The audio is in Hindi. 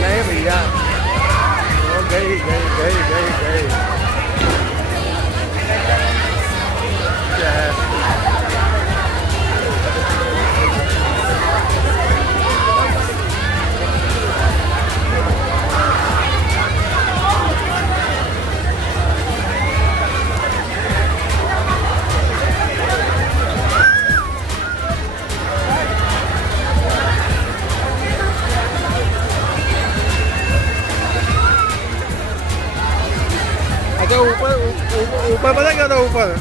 नहीं भैया, वो गई गई गई गई गई। क्या है? अच्छा ऊपर ऊपर पता क्या था ऊपर